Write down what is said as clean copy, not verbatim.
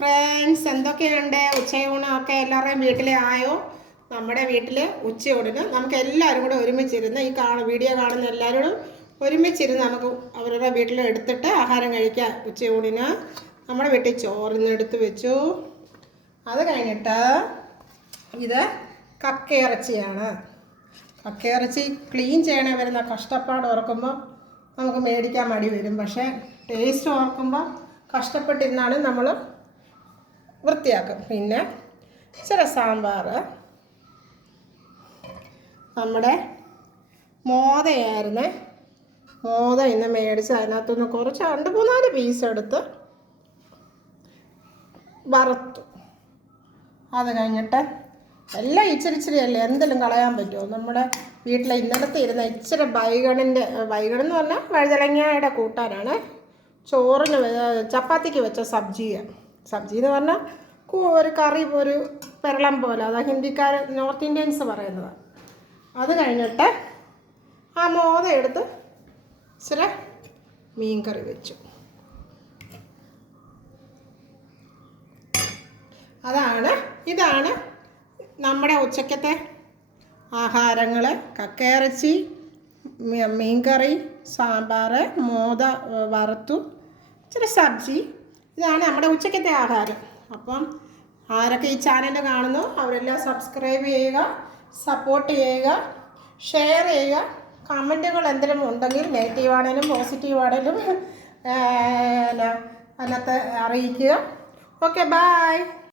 Friends, എന്തൊക്കെയുണ്ട്? ഉച്ചയൂണൊക്കെ എല്ലാവരുടെയും വീട്ടിലെ ആയോ? നമ്മുടെ വീട്ടിൽ ഉച്ചയൂണിന് നമുക്ക് എല്ലാവരും കൂടെ ഒരുമിച്ചിരുന്ന് വീഡിയോ കാണുന്ന എല്ലാവരോടും ഒരുമിച്ചിരുന്ന് നമുക്ക് അവരുടെ വീട്ടിൽ എടുത്തിട്ട് ആഹാരം കഴിക്കാം. ഉച്ചയൂണിന് നമ്മുടെ വീട്ടിൽ ചോറിന്ന് എടുത്ത് വെച്ചു. അത് കഴിഞ്ഞിട്ട് ഇത് കക്കയിറച്ചിയാണ്. കക്കയിറച്ചി ക്ലീൻ ചെയ്യണേ വരുന്ന കഷ്ടപ്പാട് ഓർക്കുമ്പോൾ നമുക്ക് മേടിക്കാൻ മടി വരും. പക്ഷേ ടേസ്റ്റ് ഓർക്കുമ്പോൾ കഷ്ടപ്പെട്ടിരുന്നാണ് നമ്മൾ വൃത്തിയാക്കും. പിന്നെ ഇച്ചിരി സാമ്പാർ, നമ്മുടെ മോദയായിരുന്നു. മോദ ഇന്ന് മേടിച്ച് അതിനകത്തുനിന്ന് കുറച്ച് 2-3 പീസ് എടുത്ത് വറുത്തു. അത് കഴിഞ്ഞിട്ട് എല്ലാം ഇച്ചിരി അല്ലേ, എന്തെങ്കിലും കളയാൻ പറ്റുമോ? നമ്മുടെ വീട്ടിലെ ഇന്നലത്തെ ഇരുന്ന ഇച്ചിരി ബൈഗൺ എന്ന് പറഞ്ഞാൽ വഴുതലങ്ങയുടെ കൂട്ടാനാണ്. ചോറിന് ചപ്പാത്തിക്ക് വെച്ച സബ്ജി എന്ന് പറഞ്ഞാൽ ഒരു കറി, ഒരു പെരളം പോലെ, അതാ ഹിന്ദിക്കാർ നോർത്ത് ഇന്ത്യൻസ് പറയുന്നത്. അത് കഴിഞ്ഞിട്ട് ആ മോദ എടുത്ത് ഇച്ചിരി മീൻ കറി വെച്ചു. ഇതാണ് നമ്മുടെ ഉച്ചക്കത്തെ ആഹാരങ്ങൾ. കക്കയിറച്ചി, മീൻകറി, സാമ്പാർ, മോദ വറുത്തു, ഇച്ചിരി സബ്ജി. ഇതാണ് നമ്മുടെ ഉച്ചക്കത്തെ ആഹാരം. അപ്പം ആരൊക്കെ ഈ ചാനൽ കാണുന്നു അവരെല്ലാം സബ്സ്ക്രൈബ് ചെയ്യുക, സപ്പോർട്ട് ചെയ്യുക, ഷെയർ ചെയ്യുക. കമൻറ്റുകൾ എന്തെങ്കിലും ഉണ്ടെങ്കിൽ നെഗറ്റീവാണേലും പോസിറ്റീവാണേലും അതിനകത്ത് അറിയിക്കുക. Okay, by.